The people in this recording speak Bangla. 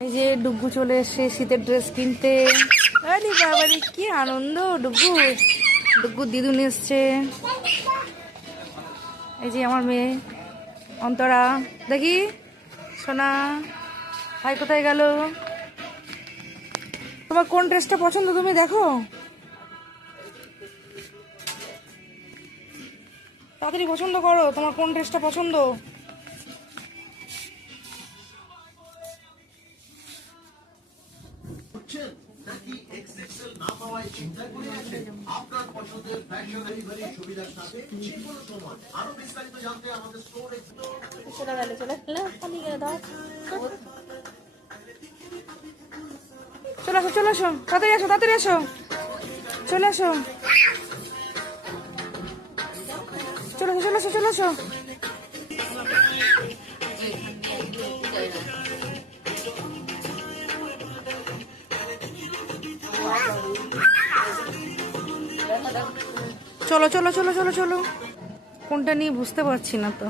এই যে ডুগু চলে এসে শীতের ড্রেস কিনতে। আরে বাবারে কি আনন্দ! ডুগু ডুগু দিদুন এসছে। এই যে আমার মেয়ে অন্তরা, দেখি সোনা ভাই কোথায় গেল? তোমার কোন ড্রেসটা পছন্দ তুমি দেখো, তাড়াতাড়ি পছন্দ করো। তোমার কোন ড্রেসটা পছন্দ? নাকি এক্সএক্সএল না পাওয়ায় চিন্তা করে আছেন? আপনার পছন্দের ফ্যাশন ডেলিভারি সুবিধার সাথে যে কোনো সময় আরো বিস্তারিত জানতে আমাদের স্টোর চলে গেল খালি গেলে দাও। চলে আসো চলে আসো, তাড়াতাড়ি আসো তাড়াতাড়ি আসো, চলে আসো চলে আসো চলে আসো চলে আসো। চলো চলো চলো চলো চলো, কোনটা নিয়ে বুঝতে পারছি না তো।